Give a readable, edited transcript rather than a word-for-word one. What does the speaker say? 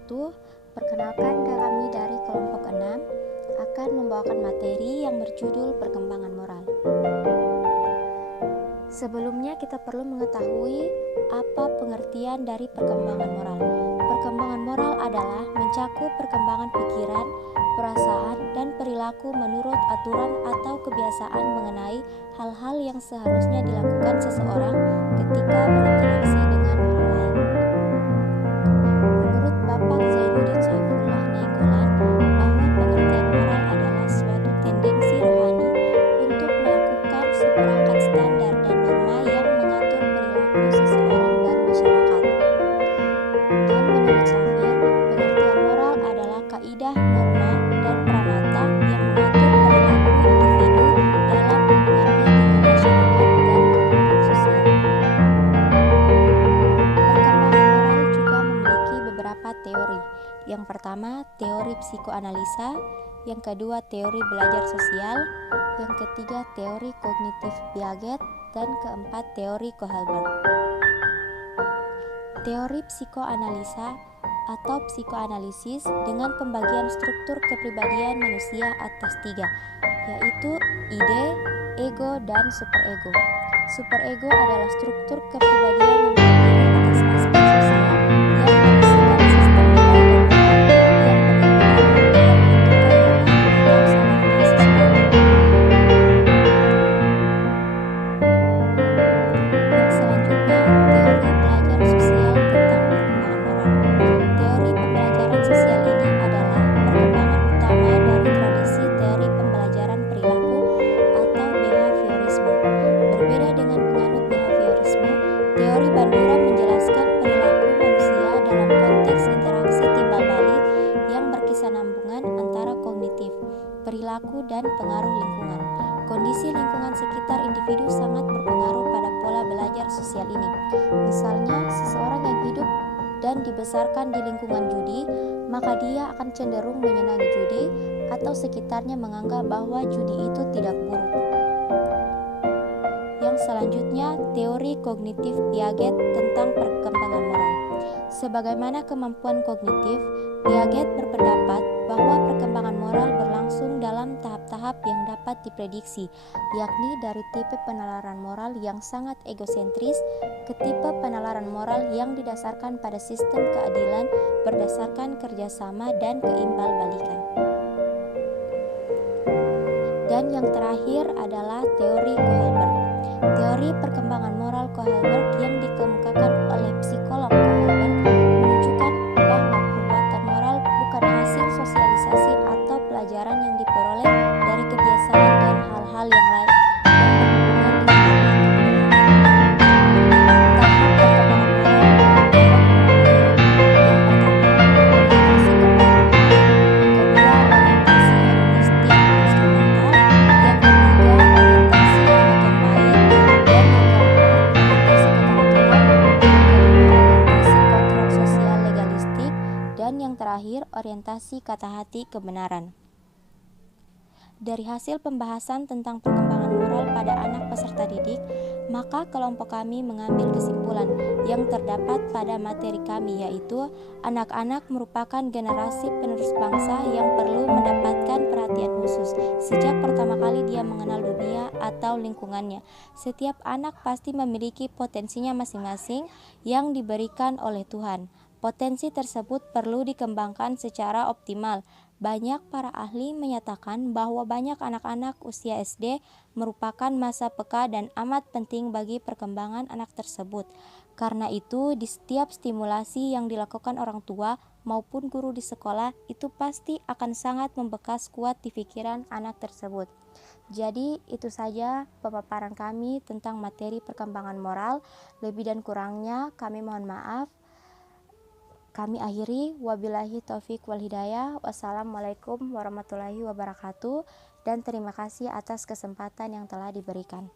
wabarakatuh. Perkenalkan, kami dari kelompok 6 akan membawakan materi yang berjudul perkembangan moral. Sebelumnya kita perlu mengetahui apa pengertian dari perkembangan moral. Perkembangan moral adalah mencakup perkembangan pikiran, perasaan, dan perilaku menurut aturan atau kebiasaan mengenai hal-hal yang seharusnya dilakukan seseorang ketika berinteraksi dengan orang lain. Menurut Bapak Zainuddin Saifullah Nainggolan, bahwa pengertian moral adalah suatu tendensi rohani untuk melakukan seperangkat standar dan norma yang mengatur perilaku seseorang dan masyarakat. Dan menurut Safir, pengertian moral adalah kaidah, norma, dan pranata yang mengatur perilaku individu dalam hubungannya dengan masyarakat dan kelompok sosial. Perkembangan moral juga memiliki beberapa teori. Yang pertama, teori psikoanalisa, yang kedua, teori belajar sosial, yang ketiga, teori kognitif Piaget, dan keempat, teori Kohlberg. Teori psikoanalisa atau psikoanalisis dengan pembagian struktur kepribadian manusia atas 3, yaitu ide, ego, dan superego. Superego adalah struktur kepribadian yang terdiri atas aspek sosial yang berisikan sistem nilai dan moral yang benar-benar menentukan benar atau salahnya sesuatu. Yang selanjutnya, teori belajar sosial tentang perkembangan moral. Teori pembelajaran sosial ini adalah perkembangan utama dari tradisi teori pembelajaran perilaku atau behaviorisme. Berbeda dengan penganut behaviorisme, teori Bandura menjelaskan perilaku manusia dalam konteks interaksi timbal balik yang berkesinambungan antara kognitif, perilaku, dan pengaruh lingkungan. Kondisi lingkungan sekitar individu sangat berpengaruh pada pola belajar sosial ini. Misalnya, seseorang yang hidup dan dibesarkan di lingkungan judi, maka dia akan cenderung menyenangi judi, atau sekitarnya menganggap bahwa judi itu tidak buruk. Yang selanjutnya, teori kognitif Piaget tentang perkembangan moral. Sebagaimana kemampuan kognitif, Piaget berpendapat bahwa perkembangan moral berlangsung dalam tahap-tahap yang dapat diprediksi, yakni dari tipe penalaran moral yang sangat egosentris ke tipe penalaran moral yang didasarkan pada sistem keadilan berdasarkan kerjasama dan keimbal-balikan. Dan yang terakhir adalah teori Kohlberg. Teori perkembangan moral Kohlberg yang dikemukakan oleh psikolog Kohlberg menunjukkan bahwa perbuatan moral bukan hasil sosialisasi atau pelajaran yang diperoleh dari kebiasaan dan hal-hal yang lain yang berhubungan dengan tahap perkembangan moral dapat orientasi kata hati kebenaran. Dari hasil pembahasan tentang perkembangan moral pada anak peserta didik, maka kelompok kami mengambil kesimpulan yang terdapat pada materi kami, yaitu anak-anak merupakan generasi penerus bangsa yang perlu mendapatkan perhatian khusus sejak pertama kali dia mengenal dunia atau lingkungannya. Setiap anak pasti memiliki potensinya masing-masing yang diberikan oleh Tuhan. Potensi tersebut perlu dikembangkan secara optimal. Banyak para ahli menyatakan bahwa banyak anak-anak usia SD merupakan masa peka dan amat penting bagi perkembangan anak tersebut. Karena itu, di setiap stimulasi yang dilakukan orang tua maupun guru di sekolah itu pasti akan sangat membekas kuat di pikiran anak tersebut. Jadi, itu saja pemaparan kami tentang materi perkembangan moral. Lebih dan kurangnya kami mohon maaf. Kami akhiri, wabillahi taufik wal hidayah. Wassalamualaikum warahmatullahi wabarakatuh, dan terima kasih atas kesempatan yang telah diberikan.